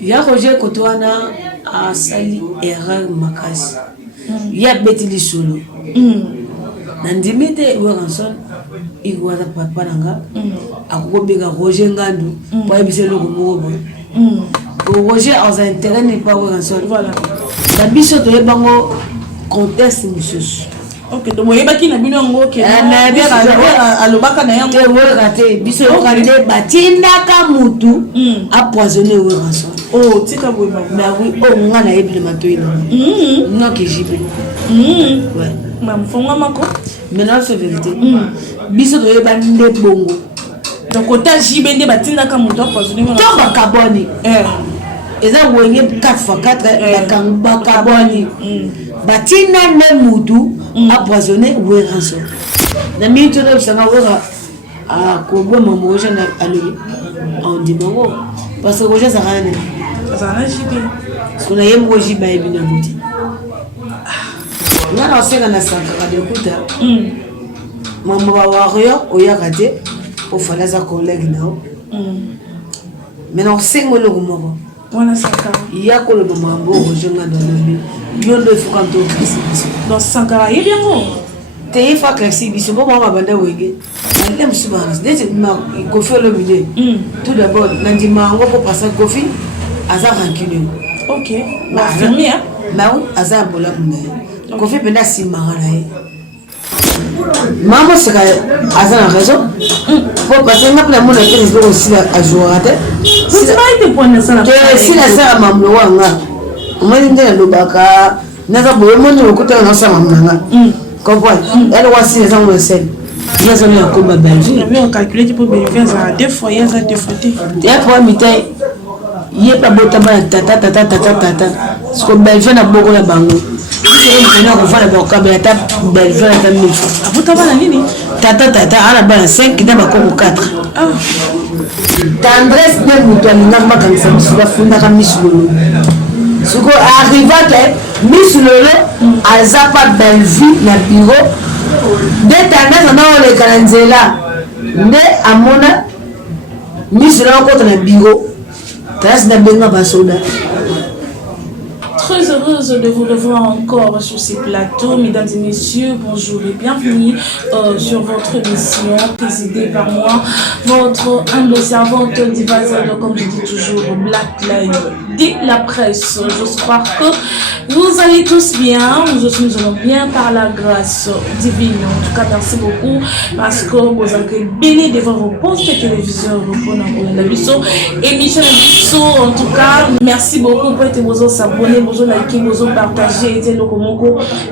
ya Roger Kotoana a sali erreur makasi ya beti lisolo nandimite Weranson igwata papa nanga akukobeka Roger Ngandu kwa ebise loko mobo Roger a intérêt n'est pas Weranson voilà la biso to yebango contexte monsieur. Ok, donc moi qui na bino ngo ke na bien alobaka na yango te wekate biso okande batinda ka mutu empoisonné Weranson. Oh, tika boyeba. Mais oui, oh ngana yebile matoyi non que j'y vais. Ouais. Mam fonga mako. Maintenant c'est vérité. Biso to yeba nde bongo. Donc ota jibende batinda ka mutu empoisonné Weranson. To ba carbone. Eza wenge 4x4 ba carbone. Batina ne mutu empoisonné Weranson. Na minute de sanga wera a kobo maman Roger na allo. On dit bongo parce que Roger ça rien. Ça n'a jibé. Parce qu'on a yé moji ba ebina muti. Na senga na sanga de kuta. Maman ba wario oya kate o fala za collègue nao. Maintenant sengo lo moko. Voilà Sankara. Il y a que le moment où Roger Ngandu yondo ifuka mto kasi. Dans Sankara il bien go. Te ifa kasi biso bo mama banda wege. Ndem subana. Dès ma Kofi Olomide. Tout d'abord nandi mango pour passer Kofi aza rancune. OK. La fermier hein. Bah oui, aza bola mune. Kofi penda si marana e. Maman sera aza na raison. Pour passer na pour mon équipe de aussi à jouer. C'est pas été point de ça. Si la sœur mamlo wanga. Moi ndé lobaka naza boye moni okuta na sa mamanga. Comprends? Elle voici les gens sel. Ils ont eu un combat belge. On a calculé pour bénéfice à deux foyers à deux fois. Il y a trois mitailles. Il y a pas beau tabac tata. Ce que belge n'a beaucoup la bango. C'est une fois la boca belta belge la table. A vous tabac la nini? Tata à la base 5 n'a pas comme 4. Ah. Tendresse de moutoua n'a pas comme ça sur la funda comme Miss-Lolo. Ce qui arrive que Miss-Lolo a zappa Bellevue na bureau. Dès tendresse on a les calanzela. Dès à mona Miss-Lolo contre le bureau. Tendresse n'a bien pas soda. Très heureuse de vous revoir encore sur ces plateaux. Mesdames et messieurs, bonjour et bienvenue sur votre émission présidée par moi, votre humble servante Divazado, comme je dis toujours, Black Live, dit la presse. J'espère que vous allez tous bien, nous allons bien par la grâce divine. En tout cas, merci beaucoup parce que vous avez béni devant vos postes téléviseurs pour la émission. En tout cas, merci beaucoup pour être vos s'abonner. Liker, vous partager, et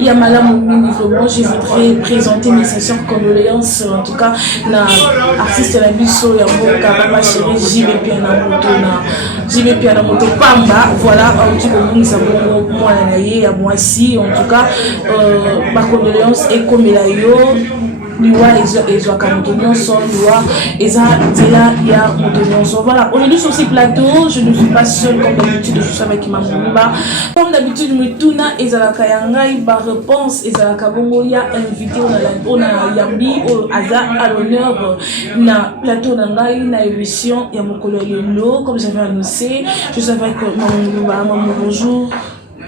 il y a madame Moi, je voudrais présenter mes sincères condoléances, en tout cas, na artiste la biso, ya mboka, papa chéri, JB Piana Moto Pamba, voilà, un petit peu nous avons moi à moi ici, en tout cas, ma condoléance est comme la yo. Liwa ezwa kamotonion son liwa eza là il y a motonion son. Voilà, aujourd'hui sur ce plateau je ne suis pas seule comme d'habitude, je suis avec Mamouba comme d'habitude Mutuna ezalaka yangai ba réponse ezalaka bongo ya invité on a yambi aza à l'honneur na plateau nangai na émission ya mokolo lelo comme j'avais annoncé. Je suis avec Mamouba. Bonjour.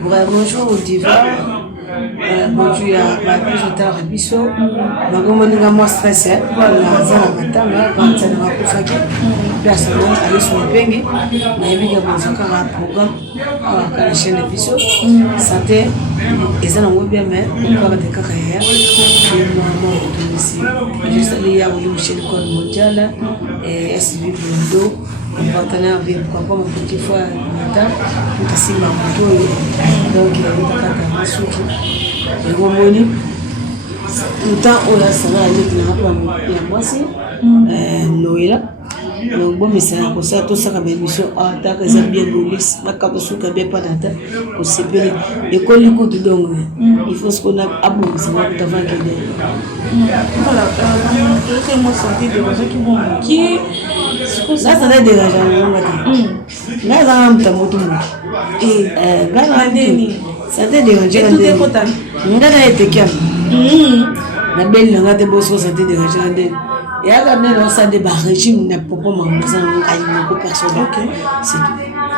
Bonjour Diva. Bonjour à ma plus tard biso. Magomoninga moi stress voilà zana matanga quand ça ne va pas faire. Personne aller sur le pengi. Mais bien que vous avez un programme à la chaîne biso. Santé et ça n'en bien mais on va te carrière. Et maman de ici. Je salue à vous Michel Col mondial et SB Bondo. Partenaire avec pourquoi mon petit frère matin pour casser ma moto donc il a eu ta masuki et gomoni tout temps on a ça là il y a pas ya mwasi Noëlla donc bon mais ça comme ça tout ça comme émission ta que ça bien bolis ma kabusuka bien pas data au CPL et quand il coûte donc il faut ce qu'on a abou ça va tout avant qu'il voilà c'est moi sorti de gens qui vont qui ça ça dérange là ça me tamo tout et là ça te dérange tout est content ngana était calme na belle ngate bosso ça te dérange ndé et à la même ça des régime n'a pas maman ça aille beaucoup personne. OK c'est tout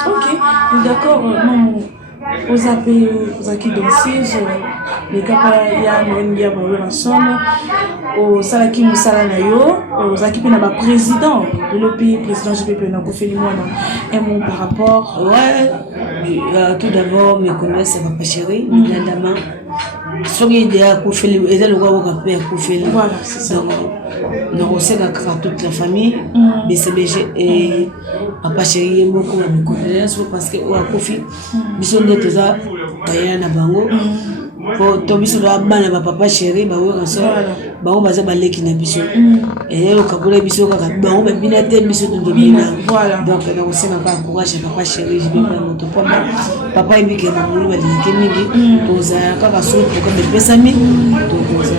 Ok, d'accord. Non, aux appels, aux acquis danseuse, les gars, il y a un ensemble, aux salaki musala na yo, aux acquis na ba président de l'OPI, président JPP na Kofi Limwana. Un mot par rapport. Ouais, tout d'abord, mes connaissances, ça va pas chérie, évidemment. Soit il y a Kofi Limwana, et là le roi va payer Kofi Limwana. Voilà, c'est ça. Donc, on sait que toute la famille, BCBG et papa chéri, beaucoup de mes connaissances, parce que Kofi, ils sont des tous à Tayana Bango. Pour tomber sur la bande, papa chéri, bah oui, on va se balayer qui n'a biso. Et là, au Kabula biso, bah on va bien être biso de bina. Voilà. Donc, on sait pas encourager papa chéri, je vais pas monter pour moi. Papa est bien que mon boulot va dire que mingi, pour ça, quand on saute pour comme des pesami, donc ça.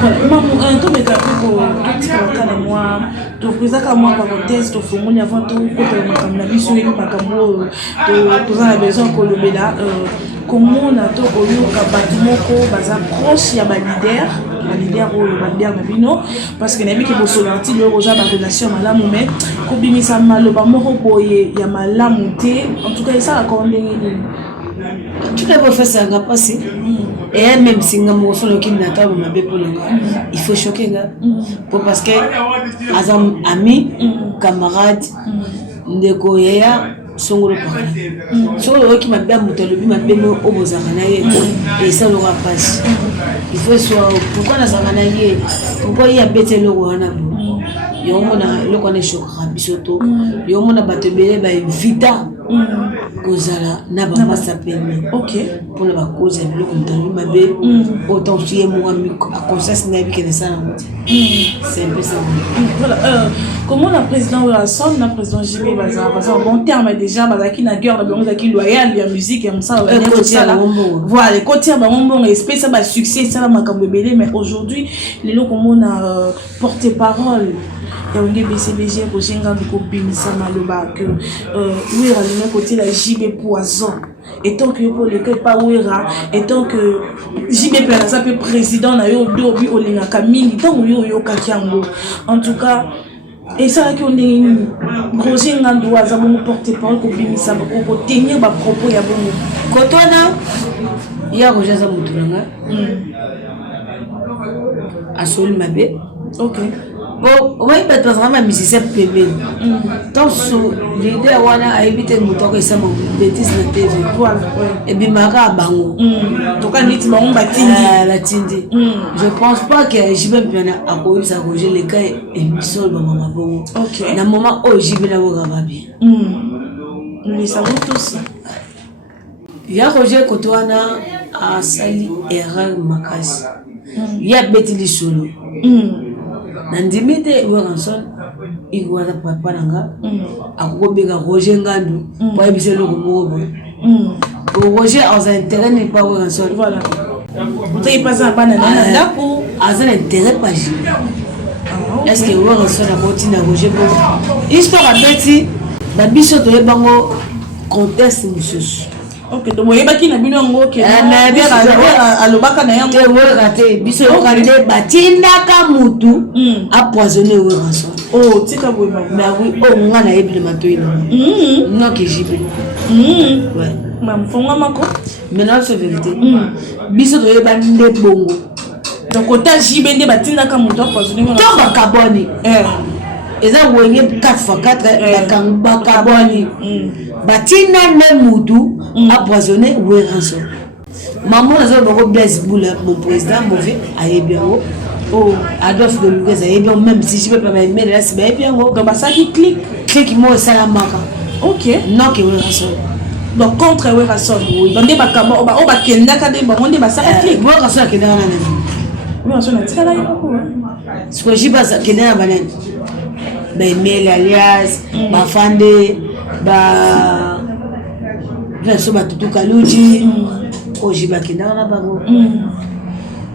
Voilà, maman, tout mes cas pour tout cas de moi, tout ça comme moi par test, tout faut mon avant tout côté comme la biso et pas comme tout ça la besoin que le bela comment on a tout au lieu qu'à bâtiment ko baza proche ya ba leader na bino parce que nabi ki bo solanti le rosa ba relation malamu mais ko bimisa maloba moko boye ya malamu te en tout cas ça la condamné tout d'abord fait ça n'a passé et même si nga mo folo ki na tabu mabe pour le il faut choquer nga parce que azam ami camarade ndeko yaya songolo pakala songolo ki mabe mutalo bi mabe mo obozaka na ye et ça le passe il faut soit pourquoi na zanga na ye pourquoi il y a bête le wana yo mona le connaît choc bisoto yo mona batebele ba invita kozala na ba masa peme OK pour la cause de l'autre mabe autant fier moi à conscience na bi que ça c'est un peu ça. Voilà comment la président Wilson la président JB baza bon terme déjà bazaki na guerre bazaki loyal ya musique ya ça voilà côté ba bon espèce ça ba succès ça la makambo belé mais aujourd'hui les gens comment on a porte-parole ya onge BCBG ko jenga ko binisa maloba que oui à côté la JB poison et tant que pour le cas pas ouera et tant que JB ça peut président na yo dobi olinga kamini tant yo kakiango en tout cas et ça que on est Roger Ngando aza bon porte-parole ko binisa ko tenir ba propos ya bon kotona ya Roger za mutulanga asoli mabe OK bon on va y mettre vraiment musicien pébé donc sur l'idée wana a éviter moto ko ça mon bêtise na TV voilà et bien maka bango to kan nit bango batindi je pense pas que je vais bien à cause ça Roger les cas émission ba mama bongo OK na moment où j'y vais na wo ba bien nous savons tous ya Roger Kotwana a sali erreur makasi ya beti solo nandimite Wilson igwada papa nanga akukobeka Roger Ngando kwa ebise loko mobo Roger a un intérêt n'est pas Wilson voilà vous avez pas ça banana ndako a un intérêt pas est-ce que Wilson a continué Roger bon histoire beti ba biso to yebango contexte mususu OK donc moyeba ki na bino ngo ke na bien alobaka na yango te wora te biso okande batinda ka mutu a poisonner Wilson oh tika boyeba mais oui oh ngana ebile matoina non que jibe ouais mam fonga mako maintenant c'est vérité biso to yeba nde bongo donc ota jibe nde batinda ka mutu a poisonner Wilson to ba carbone eza wenge 4x4 ba carbone batina ne mutu a poisonné Wilson maman a zolo Blaise Boula mon président mauvais aye bien oh Adolphe de Luguez aye bien même si je peux pas me mettre là c'est bien donc ça qui clique moi ça la marque OK non que Wilson donc contre Wilson oui donc des bakamba o ba kenda ka de ba monde ba ça clique Wilson kenda na nani Wilson tika la yoko ce que j'y passe kenda na banane ba email alias ba fande ba verso ba tutu kaluji ko jiba kenda na bango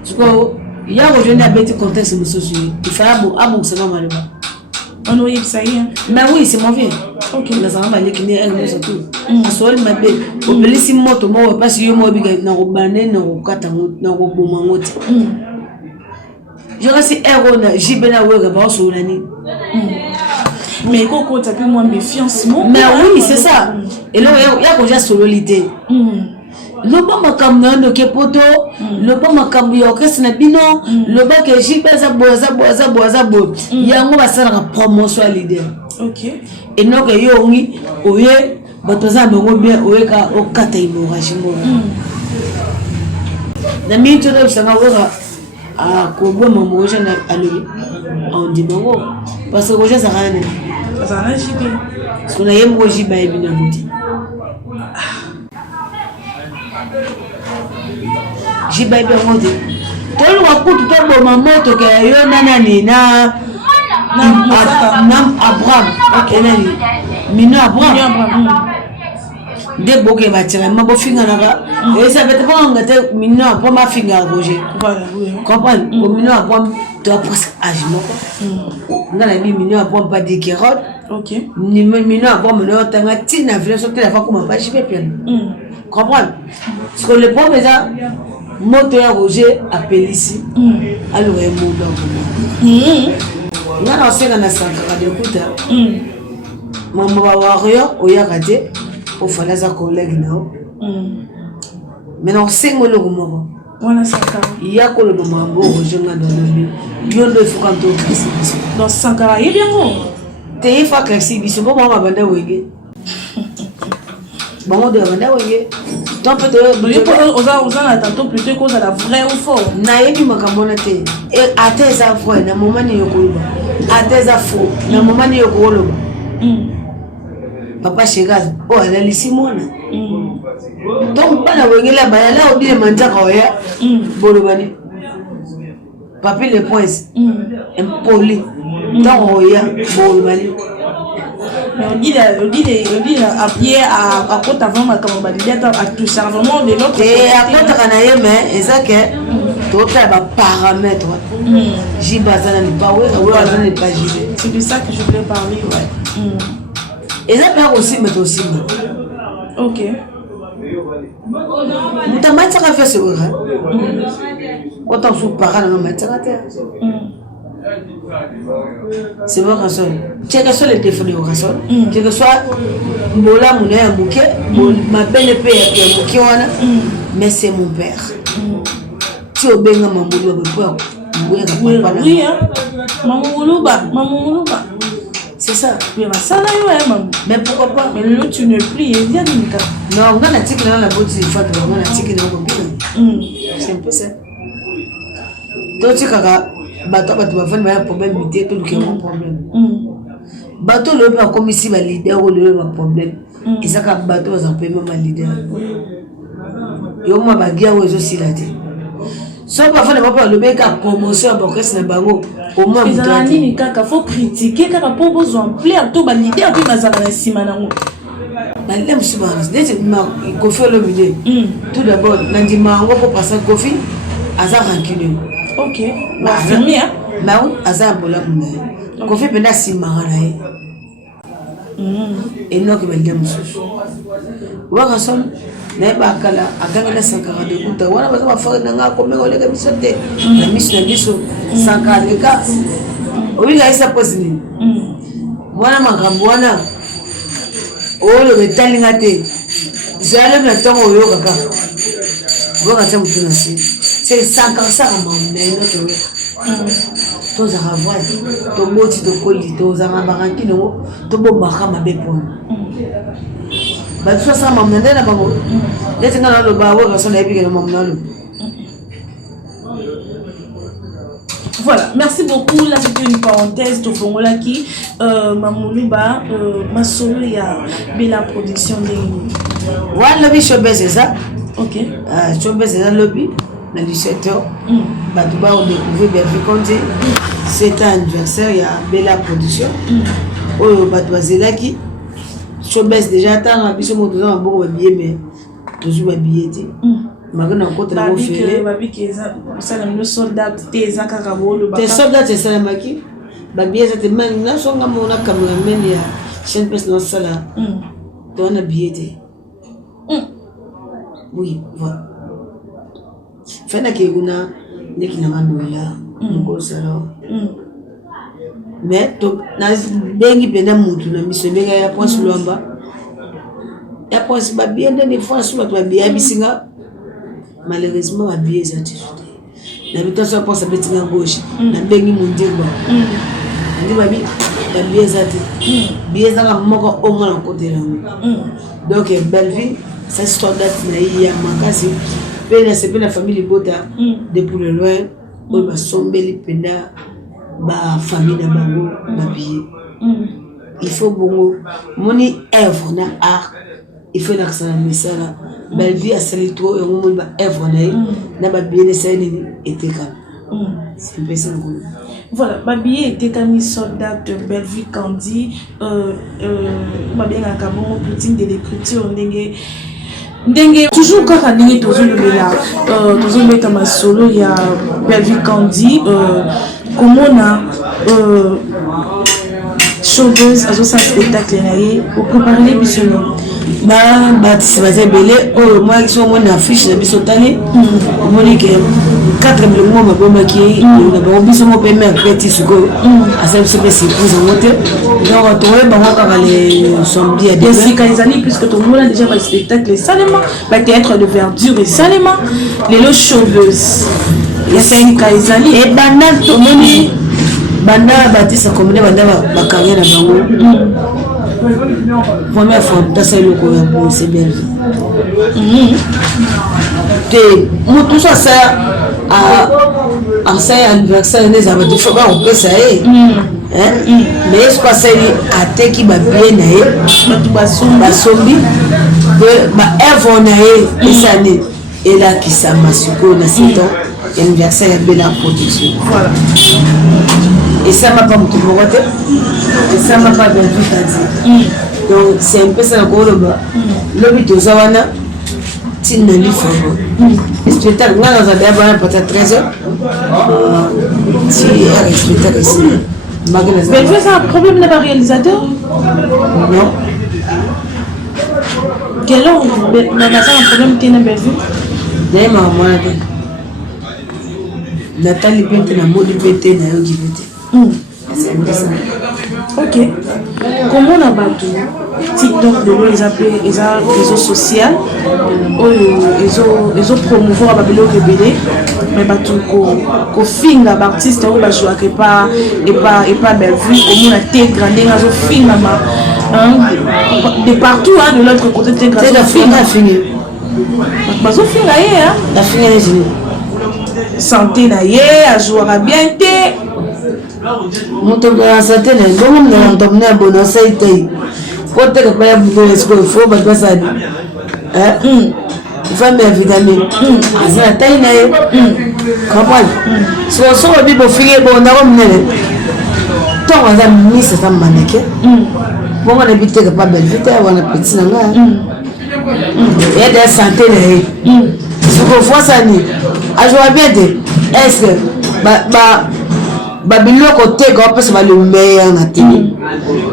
siko ya ko jona beti contexte mususu il fera abu sama maleba on oui ça y est mais oui c'est mon vieux OK la sama mali kini elle nous tout asol mabe obelisi moto mo parce yo mo biga na ko bané na ko kata na ko boma ngoti je reste erreur na jibena wega ba so nani Mais quand tu as plus moins méfiance, mais oui, c'est ça. Et là, il y a déjà sololité. Le bon makam na ndo kepoto, le bon makam yo kesi na bino, le bon que j'ai pas ça boza. Yango ba sala promotion leader. OK. Et non que yo ngi oye batoza bango bien oye ka okata iboraji mo. Na mi to do sanga wora a ko bo mo moja na alobi. On dit bango parce que roja ça rien. Ça n'a jibé. Parce qu'on a yem roji ba ebina boti. J'ai bien demandé. Tout le monde tout le moment moto que yo nanani na Abraham. OK nani. Mino Abraham. De boke batira mabo finga naba. Et ça veut pas ngate mino Abraham ma finga Roger. Voilà, oui. Comprendre. Mino Abraham tu as presque âge moko. Ngala bi mino Abraham pas de carotte. OK. Ni mino Abraham no tanga tina vile sote la fa kuma pas jibe bien. Comprendre. Parce que le problème est ça. Moteur Roger appelle ici. Alors il est mort. Là on sait qu'on a 5 de écoute. Maman va voir au Yakate au fallait sa collègue là. Mais on sait que le moment. Voilà ça. Il y a que le moment où Roger n'a donné. Il y a deux fois quand on dans Sankara il bien bon. T'es fois flexible, c'est bon maman banda wege. Bon de banda wege. Donc peut-être on a tantôt plutôt cause à la vraie ou faux. Na yebi makamona te. Et à tes affaires na moment ni yokoloba. À tes affaires na moment ni yokoloba. Papa Chegaz, oh elle est ici mona. Donc pas la wengela ba là on dit mantaka oya. Bolobani. Papi les points. Impoli. Donc oya bolobani. On dit à pied à côté avant ma camarade à tout ça vraiment de l'autre et à côté canaille mais et ça que tout ça va paramètre j'y bazana ni pas ouais ouais pas j'y c'est de ça que je voulais parler ouais et ça peut aussi mettre aussi OK t'as mal ça fait ce vrai quand on sous parent non mais ça c'est bon raison quel que soit le défaut de raison quel que soit mbola muna ya muke ma belle père ya muke wana mais c'est mon père tu obenga mamulu ba oui mamuluba c'est ça mais ça là maman mais pourquoi pas mais l'autre tu ne plus il y a des cas non on a tiki dans la boîte il faut on a tiki dans le c'est un peu ça donc tu kaka bato va faire un problème mais tout qui un problème bato le pas comme ici va leader ou le un problème et ça ka bato ça peut même leader yo ma bagia ou aussi là dit so pas faire pas le mec à promotion pour que c'est bango au moins ils ont dit ni kaka faut critiquer kaka pour besoin plaire tout ba leader puis mazala na sima nango ba leader musuma dès que Kofi le milieu tout d'abord nandima ngo pour passer Kofi aza rancune. OK. La famille hein. Bah oui, aza bolam. Kofi penda si maranae. Et non que belle mususu. Wa son na ba kala aganga na sankara de kuta wana ba fa nanga ko me ole ka bisote. Na misu na biso sankara de ka. Obi ga isa posini. Wana makambo wana. Ole betalinga te. Zale na tongo yo kaka. Boka tsa mutuna si. C'est ça quand ça mais notre to za ravoir to moti to koli to za mabaranki no to bomba kama bepo ba so ça maman ndela bango leti ngana lo ba wo so na ebike no maman lo. Voilà, merci beaucoup. Là, c'était une parenthèse de Fongola qui Mamoulouba, ma solo, il y a Bella Production de. Ouais, le showbiz, c'est ça? OK. Showbiz, c'est ça, le lobby. Dans 17 heures, Batouba on découvre bien vu qu'on dit c'est un anniversaire, il y a Bella Production. Oh, Batouba Zelaki. Showbiz déjà, tant à biso moto dans un bon billet, mais toujours un billet. Magana côté la faire. Babi qui ça le soldat tes akarabolo. Tes soldats c'est ça maki. Babi ça te mani na songa mona cameraman ya chaîne presse dans ça là. Ton a billet. Oui, voilà. Fena ke guna neki na mandoya ngo sala. mais bengi penda mutu na miso benga ya point sulamba ya point ba bien de fois sur ba bien bisinga malheureusement ba bien ça tu na bito so pense betinga gauche na bengi mundirba ndi ba bien ça bien ça moko onga na côté là donc belle vie ça histoire d'être na ya makasi pena c'est la famille bota depuis le loin on va sombeli penda ba famille na bango ba bien il faut bongo moni œuvre na art il faut l'accent na ça là belle vie a sali trop et on ba œuvre na ba bien ça ni était comme c'est un peu ça. Voilà, Babié était comme soldat de Bellevue Candy, bien à Cabon, Poutine de l'écriture, toujours quand on est dans le solo, il y a Bellevue Candy, comment on a showbiz, à ce spectacle, pour préparer les missionnaires. C'est belé oh moi qui sont mon affiche de bisotani monique 4 mois ma bombe qui na ba biso mo pe mer petit suko asa se pesi pour monter donc toi ba moi ka les sombi à des Kaizali puisque tout le monde a déjà le spectacle salement va théâtre de verdure et salement les lots chauveuse il y a c'est Kaizali et banda to moni banda batisa comme banda ba carrière na bango première fois dans le coin pour c'est bien tout ça à ça anniversaire les avait des fois on peut ça mais est-ce que ça a été qui va bien ba sombi ba evona et ça et là qui ça masuko na sito anniversaire de la production voilà et ça m'a pas beaucoup de et ça m'a pas bien tout à dire donc c'est un peu ça encore le but aux awana tina li famo le spectacle on a d'abord peut-être 13h si le spectacle ici mais tu as un problème de réalisateur non quel on a un problème qui est dans Bellevue d'ailleurs moi Nathalie Pente na modi Pente na yogi Pente. C'est un peu ça. Ok. Comment on a battu TikTok de les appeler les réseaux sociaux ils ont promouvoir la babelo rebelle mais battu ko finga artiste on va jouer que pas et pas Bellevue comment on a té grandé dans au finga de partout de l'autre côté té grandé la finga fini bazo finga la finga les santé na ye a jouer bien té moto ba santé na bon na ndomne bona saité faut te que pas boulot est-ce qu'il faut pas ça femme vitamine asa taille na ye comprendre so bi bo finge bo na ko mnele to asa mi ça maneke bon on habite que pas belle vite on a petit na nga et de santé na ye ce qu'on voit ça ni a jouer bien de est-ce que biloko teka opesa ba le meilleur na télé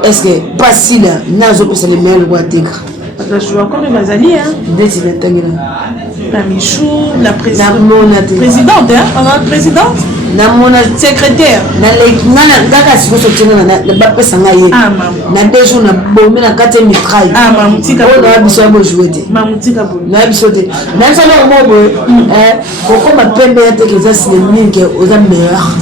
est-ce que pas si là nazo pesa le meilleur kwa teka la joie comme bazali ndeti na tangina la Michou la présidente présidente na mona secrétaire na ngaka siko sotina na ba pesa ngaye na dejo na bombe na kate mitraille mamutika na biso bo jouer mamutika bo na biso te na ça le mobo koko ma pembe ya teke ça c'est le mieux que aux meilleurs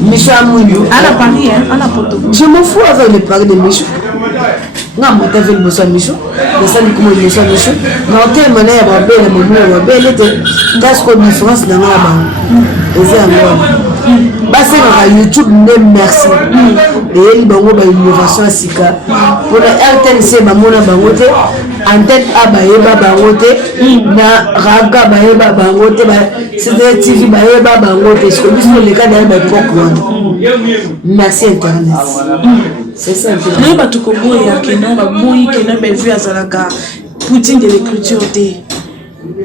Michou Amouyou à la Paris à la Porto je m'en fous avec le Paris de Michou nga mota ville bossa Michou de ça ni comme bossa Michou na quelle manière ba belle mo mo belle te qu'est-ce que différence dans la banque et c'est alors bah c'est sur YouTube merci et il bango ba innovation sika pour la RTNC ba mona bango te antenne abayeba bango te na raga bayeba bango te ba c'est TV bayeba bango te ce que biso le cas de ba époque merci internet c'est ça le bato ko boya keno ba boyi keno ba vu azalaka Poutine de l'écriture te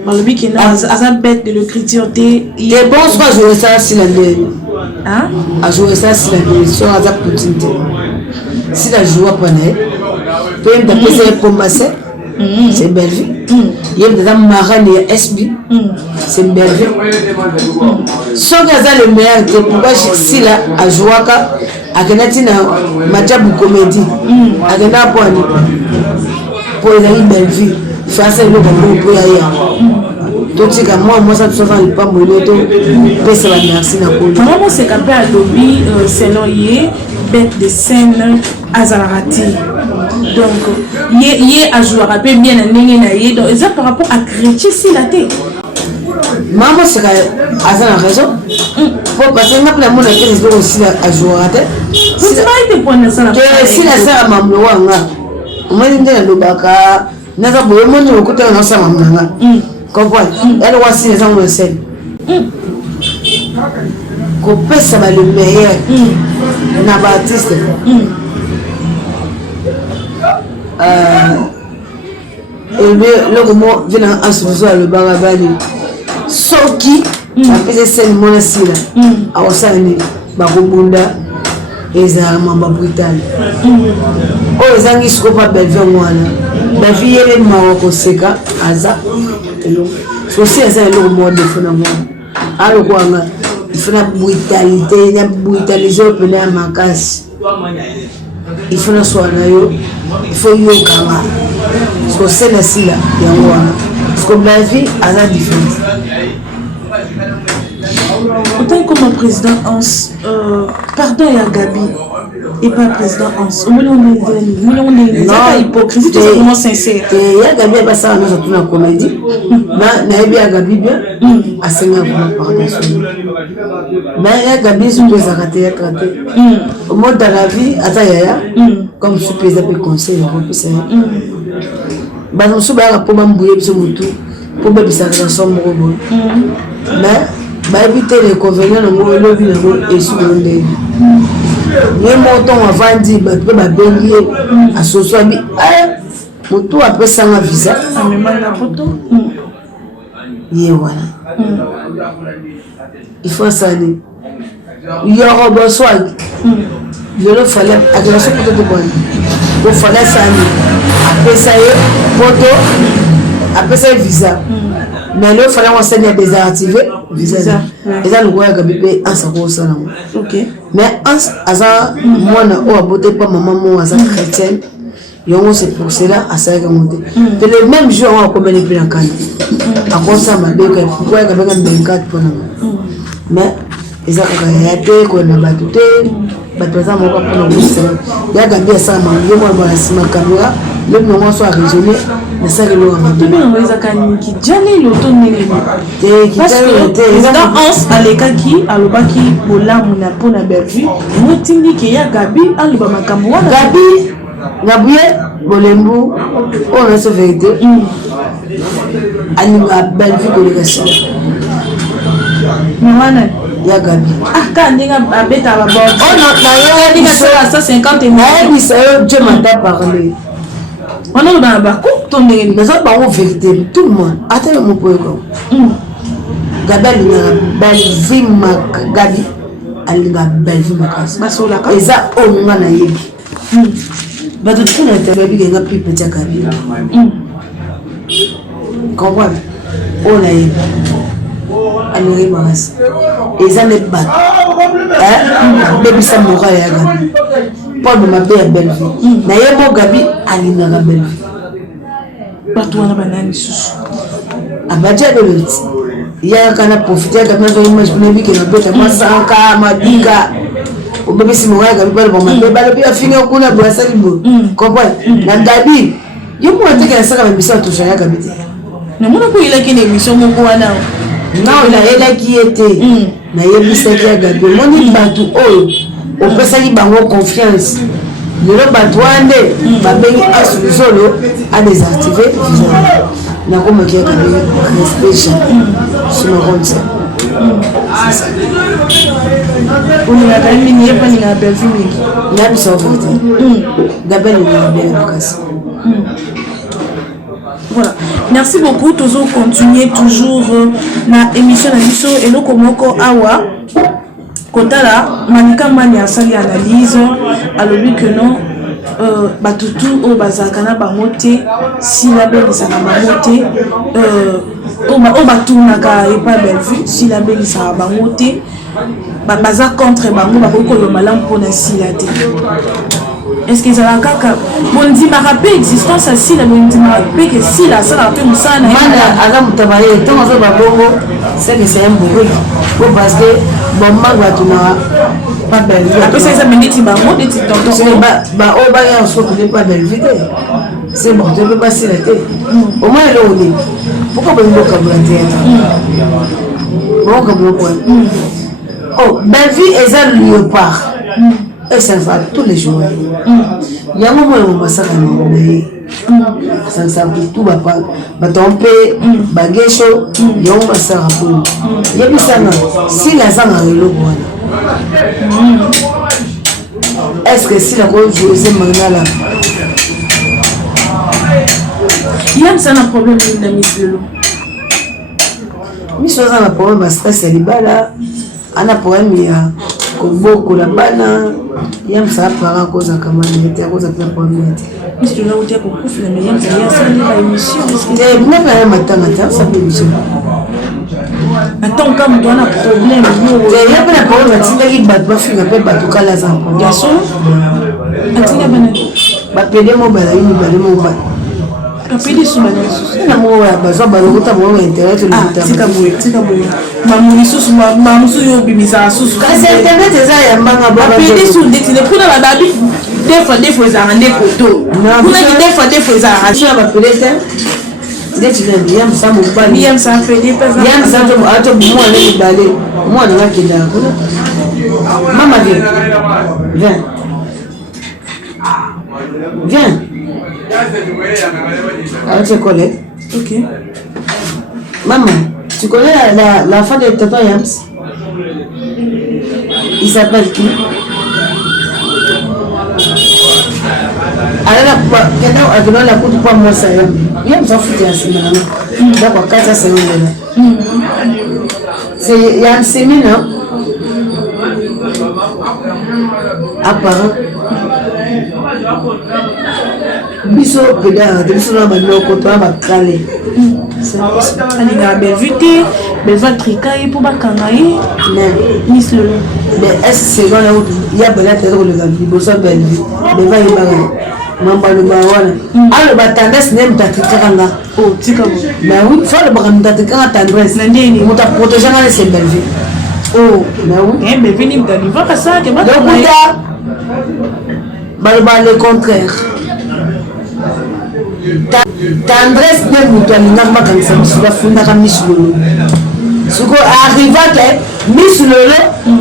malobi keno aza bête de l'écriture te des bons fois je ça si la hein a jouer ça si la sur aza Poutine te si la joie pone peut me taper c'est commencer c'est Bellevue. Il y a des marraines et SB, c'est Bellevue. Sauf que ça le meilleur, pourquoi si là, à Jouaka, à Kenatina, Majabu Comédie, à Kenapouani, pour les amis Bellevue, face à nous, pour y aller. Donc c'est comme moi ça ne va pas mourir tout pèse la merci na ko maman c'est capé à lobby selon yé bête de scène azarati donc yé a jouer rapper bien ndenge na yé donc ça par rapport à chrétien si la té maman c'est azana raison pour parce que na mon été aussi à jouer rater si ça a été point ça si la sœur maman wanga moi ndena lobaka na za boye mon ko ta na sa maman comprends? Elle voici les gens de scène. Qu'on peut savoir le meilleur. N'a pas artiste. Et le moment vient en se le barabani. Sauf qui a fait scène monasile. A Osani, Bakobunda, et Zarama Brutal. Oh, les Angis ne sont pas belles. La vie est Marocco Seka, Aza. Ceci est un mode de phénomène. Alors quoi, il faut la brutalité, il y a brutalisé au pénal à ma casse. Il faut la soigner, il faut y aller. Parce que c'est la scie là, il y a un parce que la vie a la différence. Autant comme un président Hans, pardon, il y a Gabi. Et pas président Hans. Au milieu de pas hypocrisie, tout simplement sincère. Il y a Gabi, il y a ça, nous avons une comédie. Mais il y a Gabi bien, à 5 ans, pardon. Mais il y a Gabi, c'est des arrêtés. Au mode de la vie, comme je suis président de conseil, je suis pour m'embrouiller pour me faire des sommes. Mais éviter les convénients de mon lobby et sur le nez. Les montants avant dit que je vais bénir à ce soir. Pour tout après ça, un visa. Et voilà. Il faut ça. Il y aura besoin. Il fallait agresser pour tout le monde. Il fallait ça. Après ça, photo. Après ça, visa. Mais là, il fallait enseigner des désactiver visa. Et ça, nous voyons que bébé en sa grosse langue. Ok. Mais en ça, moi, on a voté pas maman, moi, à chrétienne. Et on c'est pour cela, à ça, monté. Le même jour, on a combien de plus en canne. À cause ça, ma belle, pourquoi il y a un cadre pour nous. Mais, ils ont été, qu'on a battu, battu, ça, mon papa, il y a gagné ça, il y a ma caméra. Le moment soit raisonné, mais ça, il y a parce que dans Hans, à l'écart qui, à l'obaki, pour la pour la Bellevue, moi, tu dis qu'il y a Gabi, à l'obama Kamboua. Gabi, Gabi, Bolembo, on a ce vérité. À la Bellevue, pour les gars. Il y a Gabi. Ah, quand il y a un bête à la bord. Oh non, il y a 150 et moi, Dieu m'a parlé. On est dans le barco, ton nez. Mais ça, par vérité, tout le monde. Attends, mon poète. Gabi, il y a belle vie, Gabi. Elle a belle vie, ma casse. Et ça, on m'a naïe. Mais tout le monde est bien, il y a plus petit Gabi. Comprends? On a eu. Elle est basse. Et ça n'est pas. Bébé, ça mourra, il y a Gabi. Paul m'a belle vie. D'ailleurs, mon Gabi, elle a la belle vie. Pas toi, la banane, sous. À Badja de l'autre. Il y a un profité de la image pour lui qui n'a pas de Massanka, Madiga. Au bébé, si mon Gabi, elle a fini au coup de la salle. Comprends? La Gabi, il m'a dit qu'elle s'est mise à toucher à Gabi. Non, il a une émission, mon Kouana. Non, il a qui était. Mais il y a Gabi. Mon dit Batou, oh. On peut s'y avoir confiance. Le batouande, va bénir à ce solo, à désactiver. Il y a comme qui a respect sur le rôle. C'est ça. On a quand même mis pas une belle vie. Il y a besoin de Gabriel est bien casse. Voilà. Merci beaucoup. Toujours continuer toujours na émission na biso et le komoko awa. Kotala, Manika Mani a sali analyse, à l'objet que non, batutu oyo bazalaka na bango te sila abelisaka bango te oyo baturnaka epa Bellevue sila abelisaka bango te baza contre bango bakoki koloba malamu mpona sila te. Est-ce que ça a kaka bon dit ma rappel existence à sila bon dit ma rappel que sila ça a fait musana manda aga mutabaye to mazo babongo c'est que c'est un boulot parce que bon magwa tuna pas Bellevue après ça minute bango de ti tonton c'est ba o ba ya so que pas Bellevue c'est bon tu peux pas sila te au moins le on est pourquoi bon boka blanter bon comme quoi oh Bellevue est un léopard. Et ça va tous les jours. Il y a un moment où on va s'arrêter. Ça s'appelle tout, va tomber, bagage, il y a un moment où il y a des gens si la sang a eu est-ce que si la cause joue, c'est maintenant là? Il y a un problème de la mise de l'eau. Mise de l'eau, problème parce que c'est là. On a problème, il y a beaucoup de bana. Il y a un parent cause à Kamani, il y a cause à plein de problèmes. Mise de l'eau, il y a beaucoup de films, mais il y a ça dans l'émission. Il y a une matin, ça peut émission. Attends, comme toi, on a problème. Il y a pas de problème, tu vas pas faire un peu de tout cas là. Il y a ça. Attends, il y a pas de problème. Kapedi suma na susu na mo ya bazo balokota mo internet le buta tika boye mamuni susu mamusu yo bimisa susu kasi internet eza ya mbanga ba kapedi su detile kuna ba babi defo za ngande koto kuna defo za asha ba pelete detile bien ça mo ba bien ça pedi pesa bien ça to ato mo na libale mo na ngakida kuna mama viens alors tu connais? Ok. Maman, tu connais la femme de tonton Yams? Il s'appelle qui? Alors la coupe pour moi ça Yams s'en fout de ça. D'accord, quand ça c'est là. C'est Yams Semi non? Apparemment. Biso peda biso na manoko to bakale alinga Bellevue te Bellevue trikaye pour bakanga ye Miss Lolo mais est-ce que là il y a bela tero le gambi boso Bellevue Bellevue ibanga mamba le bawana alors batandès nem tatikanga oh tika bo mais oui faut le bagam tatikanga tendresse na ndeni muta protéger na c'est Bellevue oh mais oui Bellevue ni mtaliva kasa ke bakanga balba le contraire tendresse de mutualina makanisa misula fundaka Miss Lolo siko arriva que Miss Lolo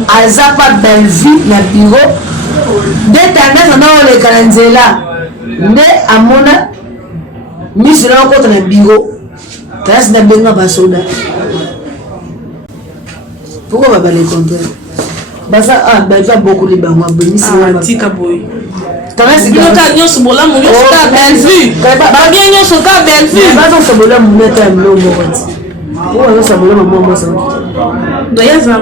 aza pa Bellevue na bureau de tendresse na ole kanzela nde amona Miss Lolo ko na bureau tendresse na benga basoda pourquoi ba le contraire basa Bellevue beaucoup les bango Miss Lolo tika boy tendresse ka nyonso bolamu nyonso ka Bellevue ba bien nyonso ka Bellevue ba to sobola mumeta mlomo wati o yo sobola mama so doyaza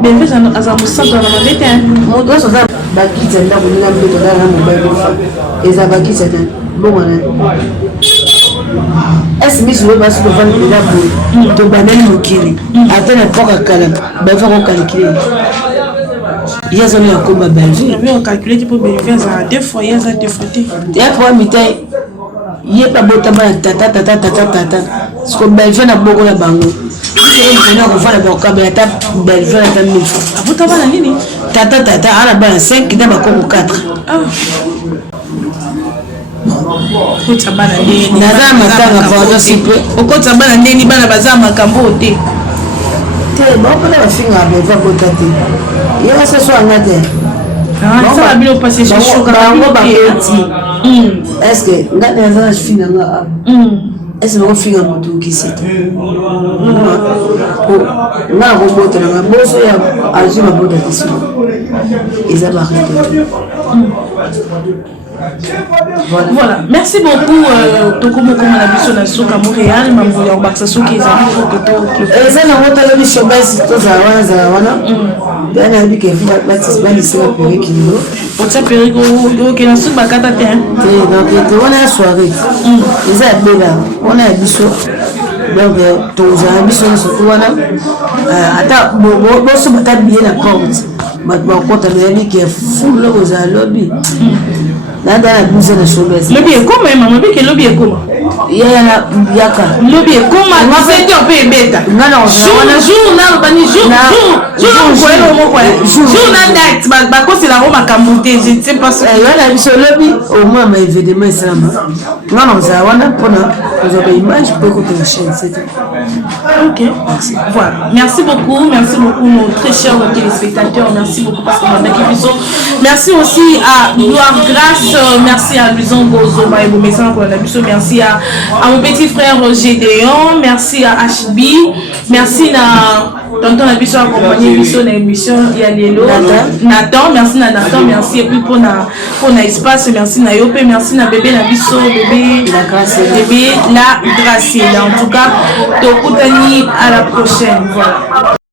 Bellevue za musaka na mabete mo do so za bakitsa nda kuninga mbeto na mobile fa eza bakitsa na bongwana est Miss Lolo ba so va ni la bo to banani mokili atena poka kala ba fa ko calculer il y a zone ya komba Bellevue on calculer pour Bellevue ça deux fois il y a ça deux fois il y a pour mitai il pas bota ba tata ce que Bellevue na boko na bango c'est une ko fa ba ka ba ta Bellevue na ta 1000 francs abota ba na nini tata ala ba 5 na ba ko 4 ah okota bana ndeni naza matanga pa sipe okota bana ndeni bana baza makambo te te ba ko na finga ba va ko tate il va se soir ngate ça va bien passer chez Choka bango ba petit est-ce que ngate naza finga nga est-ce que finga moto ki c'est na ko boto na boso ya azuma boto kisu eza ba Voilà, merci beaucoup. Tokomo comme on a vu sur la souka à Montréal, Mamboya au Baxassou qui est amis pour que tu. Ça n'a pas été le chômage, tout ça, bien habitué qu'il faut bâtir pas ici la période qui nous. Pour ça, période où qui n'a souka bakata terre. Donc, on a une soirée. Les amis là, on a un biseau. Donc, tous les amis sont surtout là. Attends, bon, ce matin bien la corde. Maintenant, quand on a dit qu'il est fou là aux lobby. Là, dans la douzaine de chômage. Lobby est comment, maman? Lobby est comment? Il y a la biaka. Lobby est comment? On va faire un peu bête. Non, jour, c'est la Rome à Camonté, je ne sais pas ce que c'est. Lobby, au moins, mais évidemment, c'est là. Non, ça va, vous avez une image pour que tu chaîne, c'est tout. Ok, voilà. Merci beaucoup, nos très chers téléspectateurs. Merci beaucoup parce qu'on a fait. Merci aussi à Gloire Grâce, merci à Luison Gozo, merci à mon petit frère Gédéon, merci à HB, merci à tonton Nabiso accompagné Biso dans l'émission Yalelo, Nathan, merci à Nathan, merci et puis pour na espace, merci na Yopé, merci na bébé Nabiso, bébé la Graciela. En tout cas, Tokutani à la prochaine. Voilà.